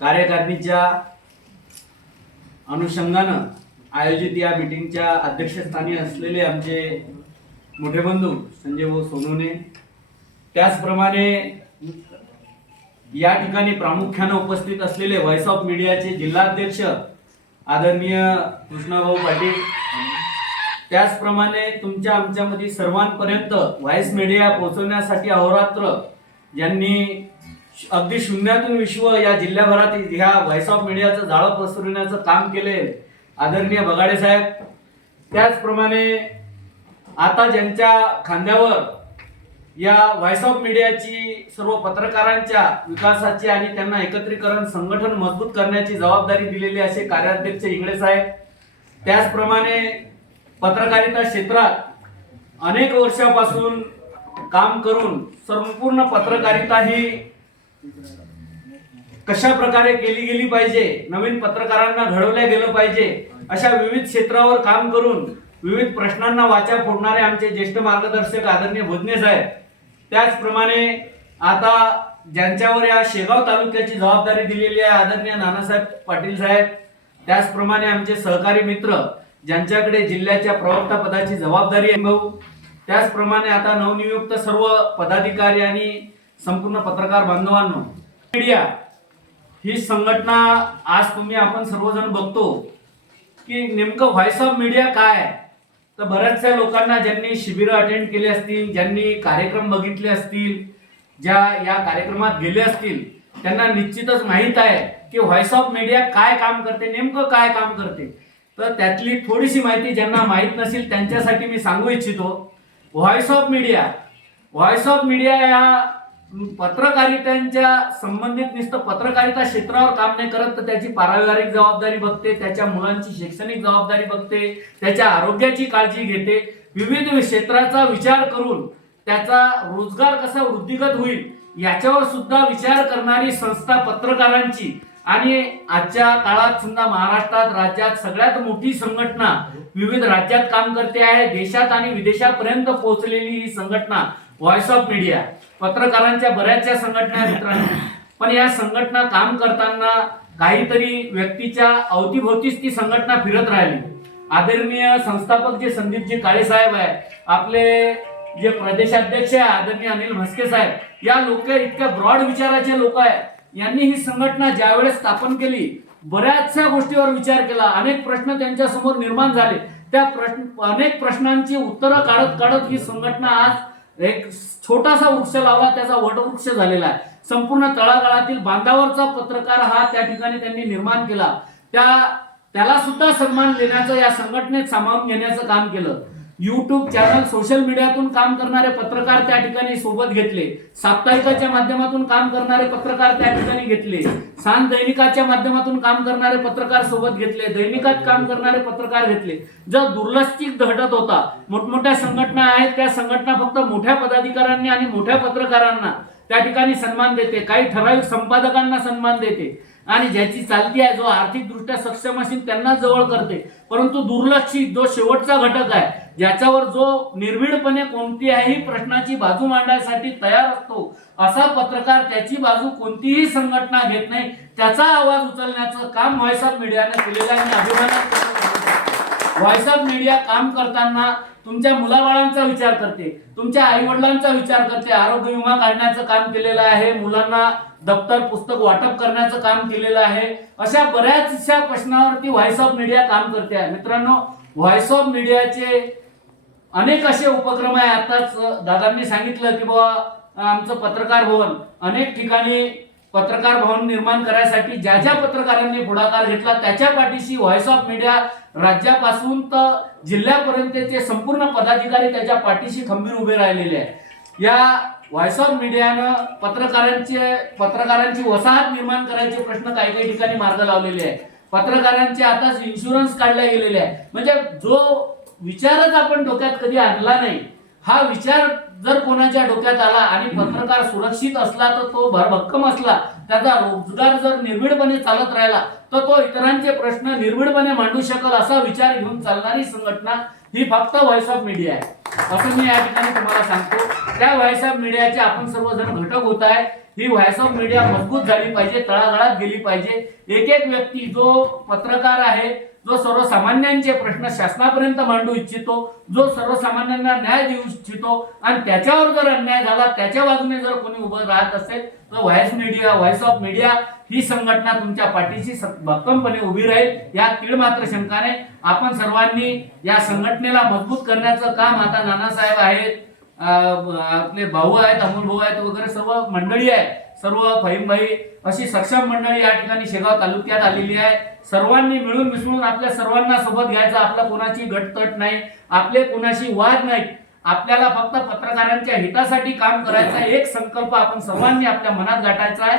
कार्यकारिणीच्या अनुषंगानं आयोजित या मीटिंगच्या अध्यक्षस्थानी असलेले आमचे मोठे बंधू संजय भाऊ सोनूने त्याचप्रमाणे या ठिकाणी प्रामुख्यानं उपस्थित असलेले व्हॉइस ऑफ मीडियाचे जिल्हाध्यक्ष आदरणीय कृष्णाभाऊ पाटील. त्याचप्रमाणे तुमच्या आमच्यामध्ये सर्वांपर्यंत व्हॉइस मीडिया पोहोचवण्यासाठी अहोरात्र ज्यांनी अगदी शून्यातून विश्व या जिल्ह्याभरात ह्या व्हॉइस ऑफ मीडियाचं जाळं पसरवण्याचं काम केले आदरणीय बगाडे साहेब. त्याचप्रमाणे आता ज्यांच्या खांद्यावर या व्हॉइस ऑफ मीडियाची सर्व पत्रकारांच्या विकासाची आणि त्यांना एकत्रीकरण संघटन मजबूत करण्याची जबाबदारी दिलेली असे कार्याध्यक्ष इंगळे साहेब. त्याचप्रमाणे पत्रकारिता क्षेत्रात अनेक वर्षापासून काम करून संपूर्ण पत्रकारिता ही कशा प्रकारे केली गेली पाहिजे? नवीन पत्रकारांना घडवल्या गेलं पाहिजे? अशा विविध क्षेत्रावर काम करून विविध प्रश्नांना वाचा फोडणारे आमचे ज्येष्ठ मार्गदर्शक आदरणीय भोजने साहेब. त्याचप्रमाणे आता ज्यांच्यावर या शेगाव तालुक्याची जबाबदारी दिलेली आहे आदरणीय नानासाहेब पाटील साहेब त्याचप्रमाणे आमचे सहकारी मित्र ज्यांच्याकडे जिल्ह्याच्या प्रवक्ता पदाची जबाबदारी आहे. भाऊ त्याचप्रमाणे आता नवनियुक्त सर्व पदाधिकारी आणि संपूर्ण पत्रकार बांधवांनो मीडिया ही संघटना आज तुम्ही आपण सर्वजण बघतो की नेमकं व्हॉइस ऑफ मीडिया काय? तर बऱ्याचशा लोकांना ज्यांनी शिबिरं अटेंड केली असतील ज्यांनी कार्यक्रम बघितले असतील ज्या या कार्यक्रमात गेले असतील त्यांना निश्चितच माहीत आहे की व्हॉइस ऑफ मीडिया काय काम करते नेमकं काय काम करते. तर त्यातली थोडीशी माहिती ज्यांना माहीत नसेल त्यांच्यासाठी मी सांगू इच्छितो. Voice of media voice of media या पत्रकारितांच्या संबंधित नुसतं पत्रकारिता क्षेत्रावर काम नाही करत तर त्याची पारिवारिक जबाबदारी बघते त्याच्या मुलांची शैक्षणिक जबाबदारी बघते त्याच्या आरोग्याची काळजी घेते. विविध क्षेत्राचा विचार करून त्याचा रोजगार कसा वृद्धिगत होईल याच्यावर सुद्धा विचार करणारी संस्था पत्रकारांची आणि आजच्या काळात सुद्धा महाराष्ट्रात राज्यात सगळ्यात मोठी संघटना विविध राज्यात काम करते आहे देशात आणि विदेशापर्यंत पोहोचलेली ही संघटना व्हॉइस ऑफ मीडिया पत्रकारांच्या बऱ्याचशा संघटना आहेत मित्रांनो. पण या संघटना काम करताना काहीतरी व्यक्तीच्या अवतीभोवतीच ती संघटना फिरत राहिली. आदरणीय संस्थापक जे संदीपजी काळे साहेब आहे आपले जे प्रदेशाध्यक्ष आहे आदरणीय अनिल भस्के साहेब या लोक इतक्या ब्रॉड विचाराचे लोक आहेत. यांनी ही संघटना ज्यावेळेस स्थापन केली बऱ्याचशा गोष्टीवर विचार केला. अनेक प्रश्न त्यांच्यासमोर निर्माण झाले. त्या प्रश्न अनेक प्रश्नांची उत्तरं काढत काढत ही संघटना आज एक छोटासा वृक्ष लावला त्याचा वटवृक्ष झालेला आहे. संपूर्ण तळागाळातील बांधावरचा पत्रकार हा त्या ठिकाणी त्यांनी निर्माण केला. त्या त्याला सुद्धा सन्मान देण्याचं या संघटनेत सामावून घेण्याचं काम केलं. युट्यूब चॅनल सोशल मीडियातून काम करणारे पत्रकार त्या ठिकाणी सोबत घेतले. साप्ताहिकाच्या माध्यमातून काम करणारे पत्रकार त्या ठिकाणी घेतले. सान दैनिकाच्या माध्यमातून काम करणारे पत्रकार सोबत घेतले. दैनिकात काम करणारे पत्रकार घेतले. जर दुर्लक्षित घटत होता. मोठमोठ्या संघटना आहेत त्या संघटना फक्त मोठ्या पदाधिकाऱ्यांनी आणि मोठ्या पत्रकारांना त्या ठिकाणी सन्मान देते. काही ठराविक संपादकांना सन्मान देते. आणि ज्याची चालती आहे जो आर्थिकदृष्ट्या सक्षम असेल त्यांना जवळ करते. परंतु दुर्लक्षित जो शेवटचा घटक आहे ज्याच्यावर जो निर्भीडपणे कोणत्याही प्रश्नाची बाजू मांडण्यासाठी तयार असतो. असा पत्रकार त्याची बाजू कोणतीही संघटना घेत नाही. त्याचा आवाज उचलण्याचं काम व्हॉइस ऑफ मीडियाने केलेलं आहे. आणि अभिमानात व्हॉइस ऑफ मीडिया काम करताना तुमच्या मुलाबाळांचा विचार करते. तुमच्या आईवडिलांचा विचार करते. आरोग्य विमा काढण्याचं काम केलेलं आहे. मुलांना दप्तर पुस्तक वाटप करण्याचं काम केलेलं आहे. अशा बऱ्याचशा प्रश्नावरती व्हॉइस ऑफ मीडिया काम करते. आहे मित्रांनो व्हॉइस ऑफ मीडियाचे अनेक असे उपक्रम आहे. आताच दादांनी सांगितलं की बाबा आमचं पत्रकार भवन अनेक ठिकाणी पत्रकार भवन निर्माण करायसाठी ज्या ज्या पत्रकारांनी पुढाकार घेतला त्याच्या पाठीशी व्हॉइस ऑफ मीडिया राज्यापासून तर जिल्ह्यापर्यंतचे संपूर्ण पदाधिकारी त्याच्या पाठीशी खंबीर उभे राहिलेले आहे या व्हॉइस ऑफ मीडियानं पत्रकारांचे पत्रकारांची वसाहत निर्माण करायचे प्रश्न काही काही ठिकाणी मार्ग लावलेले आहे पत्रकारांचे आताच इन्शुरन्स काढले गेलेले आहे म्हणजे जो विचारच आपण डोक्यात कधी आणला नाही. हा विचार जर कोणाच्या डोक्यात आला आणि पत्रकार सुरक्षित असला तर तो भरभक्कम असला त्याचा रोजगार जर निर्भीडपणे चालत राहिला तर तो इतरांचे प्रश्न निर्भीडपणे मांडू शकल असा विचार घेऊन चालणारी संघटना ही फक्त व्हॉइस ऑफ मीडिया आहे. असं मी या ठिकाणी तुम्हाला सांगतो. त्या व्हॉइस ऑफ मीडियाचे आपण सर्वजण घटक होत आहे. ही व्हॉइस ऑफ मीडिया मजबूत झाली पाहिजे तळागाळात गेली पाहिजे. एक एक व्यक्ती जो पत्रकार आहे जो सर्वसामान्यांचे प्रश्न शासनापर्यंत मांडू इच्छितो जो सर्वसामान्यांना न्याय देऊ इच्छितो आणि त्याच्यावर जर अन्याय झाला त्याच्या बाजूने जर कोणी उभं राहत असेल तर voice media voice of media ही संघटना तुमच्या पाठीशी भक्कमपणे उभी राहील. या तीळ मात्र शंकाने आपण सर्वांनी या संघटनेला मजबूत करण्याचं काम आता नानासाहेब आहेत आपले भाऊ आहेत अमोल भाऊ आहेत वगैरे सर्व मंडळी आहेत. सर्व फहीमभाई अशी सक्षम मंडळी या ठिकाणी शेगाव तालुक्यात आलेली आहे. सर्वांनी मिळून मिसळून आपल्या सर्वांना सोबत घ्यायचं. आपला कोणाची गटतट नाही आपले कोणाशी वाद नाही. आपल्याला फक्त पत्रकारांच्या हितासाठी काम करायचा एक संकल्प आपण सर्वांनी आपल्या मनात गाठायचा आहे.